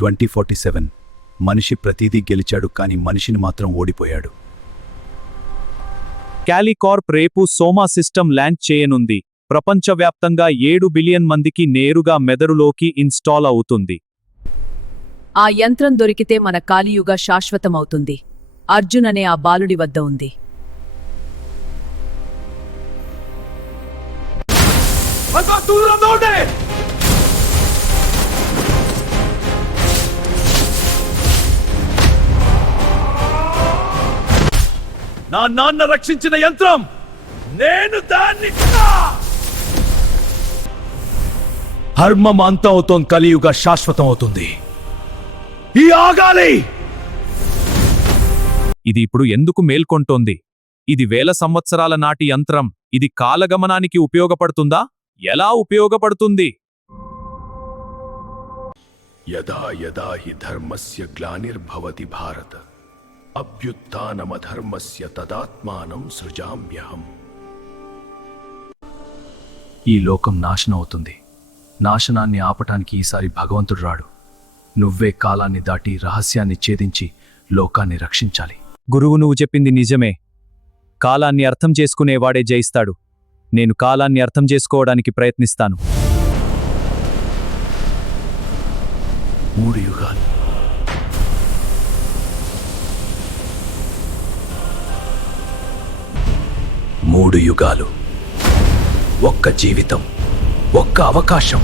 2047 మనిషి ప్రతిదీ గెలిచాడు, కానీ మనిషిని మాత్రం ఓడిపోయాడు. క్యాలికార్ప్ రేపు సోమా సిస్టమ్ ల్యాండ్ చేయనుంది. ప్రపంచవ్యాప్తంగా 7 బిలియన్ మందికి నేరుగా మెదడులోకి ఇన్స్టాల్ అవుతుంది. ఆ యంత్రం దొరికితే మన కాలియుగ శాశ్వతమవుతుంది. అర్జున్ అనే ఆ బాలుడి వద్ద ఉంది. నా నాన్న రక్షించిన యంత్రం, నేను దాన్ని ధర్మం అంతం అవుతోంది, కలియుగ శాశ్వతం అవుతుంది. ఈ ఆగాలి. ఇది ఇప్పుడు ఎందుకు మేల్కొంటోంది? ఇది వేల సంవత్సరాల నాటి యంత్రం. ఇది కాలగమనానికి ఉపయోగపడుతుందా? ఎలా ఉపయోగపడుతుంది? యదా యదా హి ధర్మస్య గ్లానిర్భవతి భారత అభ్యుత్థానమధర్మస్య తదాత్మానం సృజామ్యహం. ఈ లోకం నాశనం అవుతుంది. నాశనాన్ని ఆపటానికి ఈసారి భగవంతుడు రాడు. నువ్వే కాలాన్ని దాటి రహస్యాన్ని ఛేదించి లోకాన్ని రక్షించాలి. గురువు, నువ్వు చెప్పింది నిజమే. కాలాన్ని అర్థం చేసుకునేవాడే జయిస్తాడు. నేను కాలాన్ని అర్థం చేసుకోవడానికి ప్రయత్నిస్తాను. 3 యుగాలు. 3 యుగాలు. ఒక్క జీవితం, ఒక్క అవకాశం.